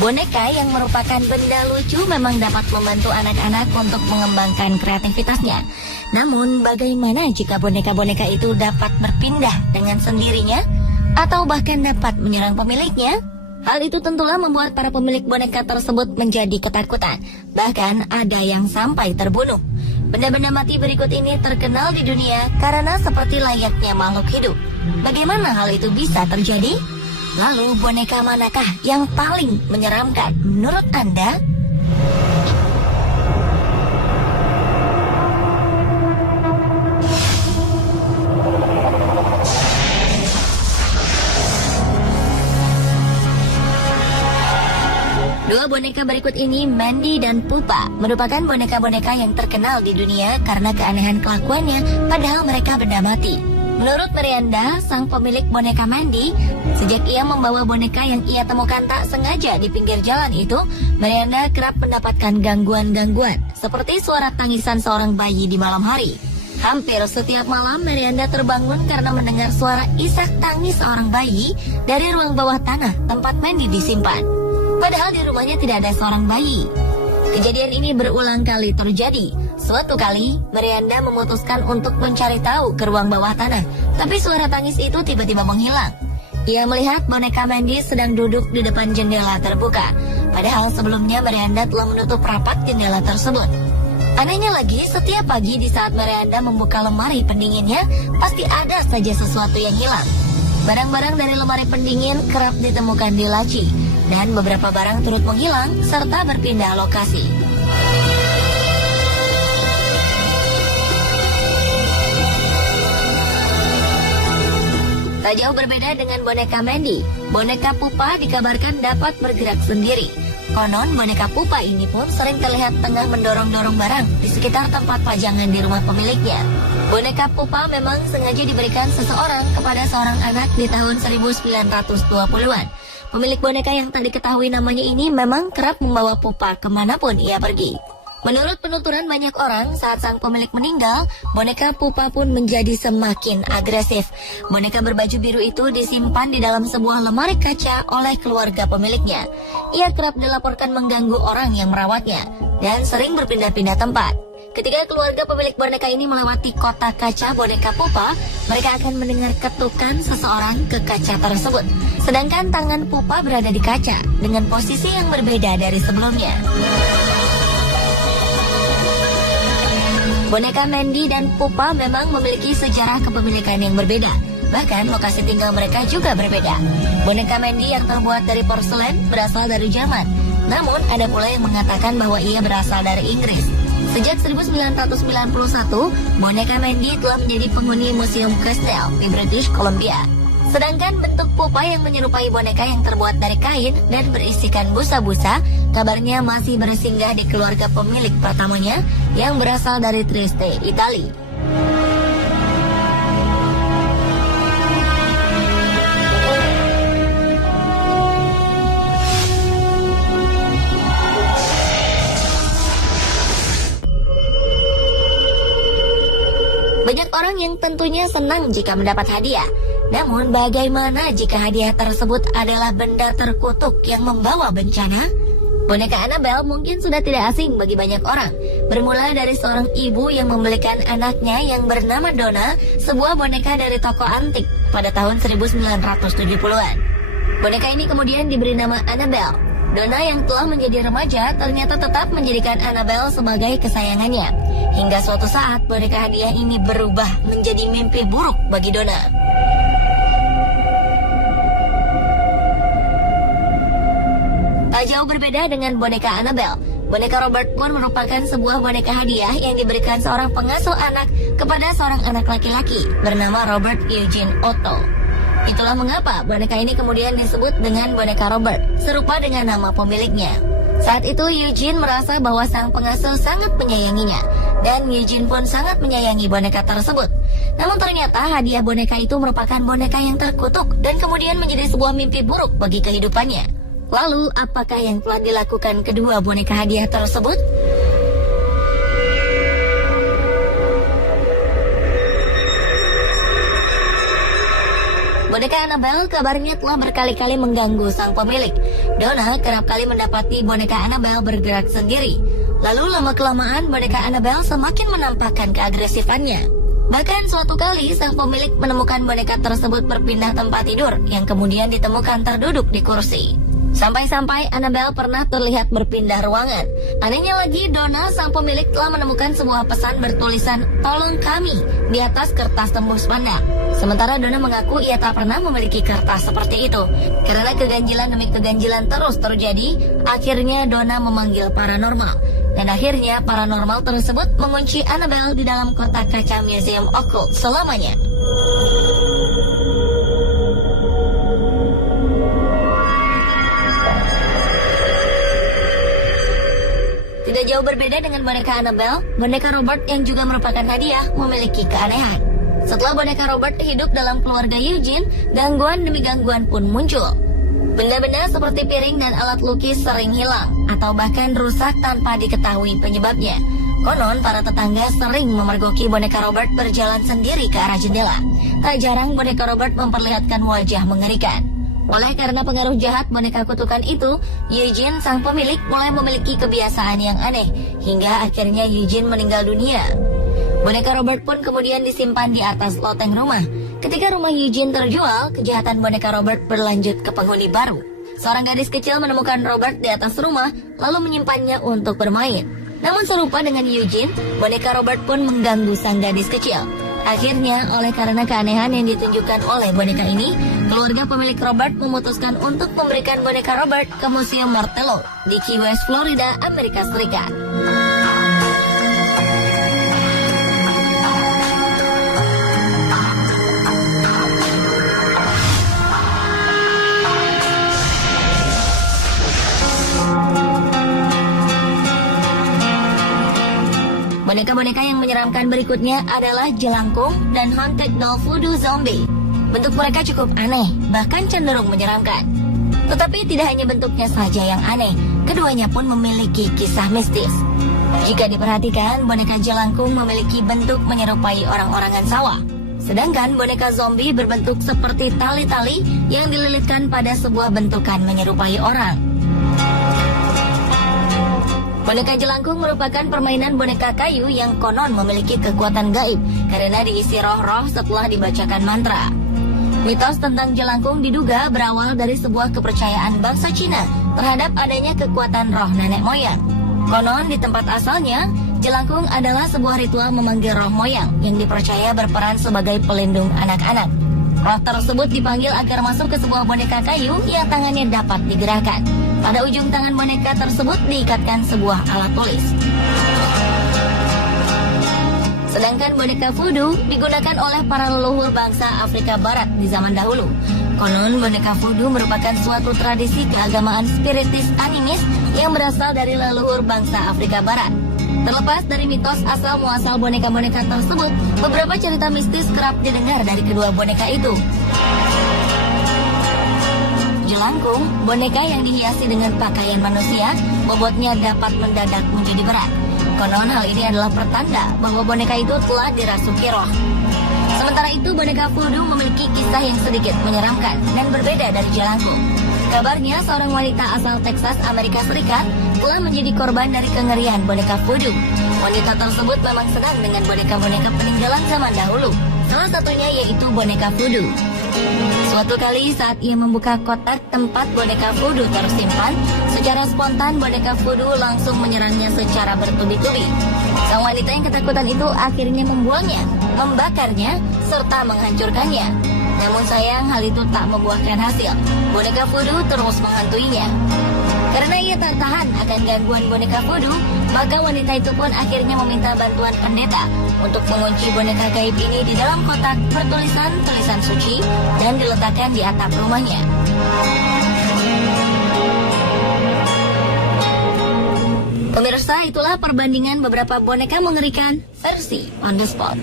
Boneka yang merupakan benda lucu memang dapat membantu anak-anak untuk mengembangkan kreativitasnya. Namun, bagaimana jika boneka-boneka itu dapat berpindah dengan sendirinya atau bahkan dapat menyerang pemiliknya? Hal itu tentulah membuat para pemilik boneka tersebut menjadi ketakutan. Bahkan ada yang sampai terbunuh. Benda-benda mati berikut ini terkenal di dunia karena seperti layaknya makhluk hidup. Bagaimana hal itu bisa terjadi? Lalu boneka manakah yang paling menyeramkan menurut Anda? Dua boneka berikut ini, Mandy dan Pupa, merupakan boneka-boneka yang terkenal di dunia karena keanehan kelakuannya, padahal mereka benda mati. Menurut Miranda, sang pemilik boneka Mandy, sejak ia membawa boneka yang ia temukan tak sengaja di pinggir jalan itu, Miranda kerap mendapatkan gangguan-gangguan, seperti suara tangisan seorang bayi di malam hari. Hampir setiap malam, Miranda terbangun karena mendengar suara isak tangis seorang bayi dari ruang bawah tanah tempat Mandy disimpan. Padahal di rumahnya tidak ada seorang bayi. Kejadian ini berulang kali terjadi. Suatu kali, Miranda memutuskan untuk mencari tahu ke ruang bawah tanah, tapi suara tangis itu tiba-tiba menghilang. Ia melihat boneka Mandy sedang duduk di depan jendela terbuka. Padahal sebelumnya Miranda telah menutup rapat jendela tersebut. Anehnya lagi, setiap pagi di saat Miranda membuka lemari pendinginnya, pasti ada saja sesuatu yang hilang. Barang-barang dari lemari pendingin kerap ditemukan di laci, dan beberapa barang turut menghilang serta berpindah lokasi. Tak jauh berbeda dengan boneka Mandy, boneka Pupa dikabarkan dapat bergerak sendiri. Konon boneka Pupa ini pun sering terlihat tengah mendorong-dorong barang di sekitar tempat pajangan di rumah pemiliknya. Boneka Pupa memang sengaja diberikan seseorang kepada seorang anak di tahun 1920-an. Pemilik boneka yang tak diketahui namanya ini memang kerap membawa Pupa kemanapun ia pergi. Menurut penuturan banyak orang, saat sang pemilik meninggal, boneka Pupa pun menjadi semakin agresif. Boneka berbaju biru itu disimpan di dalam sebuah lemari kaca oleh keluarga pemiliknya. Ia kerap dilaporkan mengganggu orang yang merawatnya dan sering berpindah-pindah tempat. Ketika keluarga pemilik boneka ini melewati kotak kaca boneka Pupa, mereka akan mendengar ketukan seseorang ke kaca tersebut. Sedangkan tangan Pupa berada di kaca dengan posisi yang berbeda dari sebelumnya. Boneka Mandy dan Pupa memang memiliki sejarah kepemilikan yang berbeda. Bahkan lokasi tinggal mereka juga berbeda. Boneka Mandy yang terbuat dari porselen berasal dari Jerman. Namun ada pula yang mengatakan bahwa ia berasal dari Inggris. Sejak 1991, boneka Mandy telah menjadi penghuni Museum Castle di British Columbia. Sedangkan bentuk Pupa yang menyerupai boneka yang terbuat dari kain dan berisikan busa-busa, kabarnya masih bersinggah di keluarga pemilik pertamanya yang berasal dari Trieste, Italia. Banyak orang yang tentunya senang jika mendapat hadiah. Namun bagaimana jika hadiah tersebut adalah benda terkutuk yang membawa bencana? Boneka Annabelle mungkin sudah tidak asing bagi banyak orang. Bermula dari seorang ibu yang membelikan anaknya yang bernama Donna sebuah boneka dari toko antik pada tahun 1970-an. Boneka ini kemudian diberi nama Annabelle. Donna yang telah menjadi remaja ternyata tetap menjadikan Annabelle sebagai kesayangannya. Hingga suatu saat boneka hadiah ini berubah menjadi mimpi buruk bagi Donna. Tak jauh berbeda dengan boneka Annabelle, boneka Robert pun merupakan sebuah boneka hadiah yang diberikan seorang pengasuh anak kepada seorang anak laki-laki bernama Robert Eugene Otto. Itulah mengapa boneka ini kemudian disebut dengan boneka Robert, serupa dengan nama pemiliknya. Saat itu Eugene merasa bahwa sang pengasuh sangat menyayanginya, dan Eugene pun sangat menyayangi boneka tersebut. Namun ternyata hadiah boneka itu merupakan boneka yang terkutuk dan kemudian menjadi sebuah mimpi buruk bagi kehidupannya. Lalu apakah yang telah dilakukan kedua boneka hadiah tersebut? Boneka Annabelle kabarnya telah berkali-kali mengganggu sang pemilik. Donna kerap kali mendapati boneka Annabelle bergerak sendiri. Lalu lama-kelamaan boneka Annabelle semakin menampakkan keagresifannya. Bahkan suatu kali sang pemilik menemukan boneka tersebut berpindah tempat tidur yang kemudian ditemukan terduduk di kursi. Sampai-sampai Annabelle pernah terlihat berpindah ruangan. Anehnya lagi, Donna sang pemilik telah menemukan sebuah pesan bertulisan "Tolong kami" di atas kertas tembus pandang. Sementara Donna mengaku ia tak pernah memiliki kertas seperti itu. Karena keganjilan demi keganjilan terus terjadi, akhirnya Donna memanggil paranormal. Dan akhirnya paranormal tersebut mengunci Annabelle di dalam kotak kaca Museum Occult selamanya. Tidak jauh berbeda dengan boneka Annabelle, boneka Robert yang juga merupakan hadiah memiliki keanehan. Setelah boneka Robert hidup dalam keluarga Eugene, gangguan demi gangguan pun muncul. Benda-benda seperti piring dan alat lukis sering hilang atau bahkan rusak tanpa diketahui penyebabnya. Konon para tetangga sering memergoki boneka Robert berjalan sendiri ke arah jendela. Tak jarang boneka Robert memperlihatkan wajah mengerikan. Oleh karena pengaruh jahat boneka kutukan itu, Eugene sang pemilik mulai memiliki kebiasaan yang aneh, hingga akhirnya Eugene meninggal dunia. Boneka Robert pun kemudian disimpan di atas loteng rumah. Ketika rumah Eugene terjual, kejahatan boneka Robert berlanjut ke penghuni baru. Seorang gadis kecil menemukan Robert di atas rumah, lalu menyimpannya untuk bermain. Namun serupa dengan Eugene, boneka Robert pun mengganggu sang gadis kecil. Akhirnya, oleh karena keanehan yang ditunjukkan oleh boneka ini, keluarga pemilik Robert memutuskan untuk memberikan boneka Robert ke Museum Martello di Key West, Florida, Amerika Serikat. Boneka-boneka yang menyeramkan berikutnya adalah jelangkung dan haunted doll voodoo zombie. Bentuk mereka cukup aneh, bahkan cenderung menyeramkan. Tetapi tidak hanya bentuknya saja yang aneh, keduanya pun memiliki kisah mistis. Jika diperhatikan, boneka jelangkung memiliki bentuk menyerupai orang-orangan sawah. Sedangkan boneka zombie berbentuk seperti tali-tali yang dililitkan pada sebuah bentukan menyerupai orang. Boneka jelangkung merupakan permainan boneka kayu yang konon memiliki kekuatan gaib karena diisi roh-roh setelah dibacakan mantra. Mitos tentang jelangkung diduga berawal dari sebuah kepercayaan bangsa Cina terhadap adanya kekuatan roh nenek moyang. Konon di tempat asalnya, jelangkung adalah sebuah ritual memanggil roh moyang yang dipercaya berperan sebagai pelindung anak-anak. Roh tersebut dipanggil agar masuk ke sebuah boneka kayu yang tangannya dapat digerakkan. Pada ujung tangan boneka tersebut diikatkan sebuah alat tulis. Sedangkan boneka voodoo digunakan oleh para leluhur bangsa Afrika Barat di zaman dahulu. Konon boneka voodoo merupakan suatu tradisi keagamaan spiritis animis yang berasal dari leluhur bangsa Afrika Barat. Terlepas dari mitos asal-muasal boneka-boneka tersebut, beberapa cerita mistis kerap didengar dari kedua boneka itu. Jelangkung, boneka yang dihiasi dengan pakaian manusia, bobotnya dapat mendadak menjadi berat. Konon hal ini adalah pertanda bahwa boneka itu telah dirasuki roh. Sementara itu, boneka voodoo memiliki kisah yang sedikit menyeramkan dan berbeda dari jelangkung. Kabarnya, seorang wanita asal Texas, Amerika Serikat, telah menjadi korban dari kengerian boneka voodoo. Wanita tersebut memang senang dengan boneka-boneka peninggalan zaman dahulu. Salah satunya yaitu boneka voodoo. Suatu kali saat ia membuka kotak tempat boneka voodoo tersimpan, secara spontan boneka voodoo langsung menyerangnya secara bertubi-tubi. Sang wanita yang ketakutan itu akhirnya membuangnya, membakarnya, serta menghancurkannya. Namun sayang hal itu tak membuahkan hasil. Boneka voodoo terus menghantuinya. Karena ia tak tahan akan gangguan boneka voodoo, maka wanita itu pun akhirnya meminta bantuan pendeta untuk mengunci boneka gaib ini di dalam kotak bertulisan tulisan suci dan diletakkan di atap rumahnya. Pemirsa, itulah perbandingan beberapa boneka mengerikan versi On The Spot.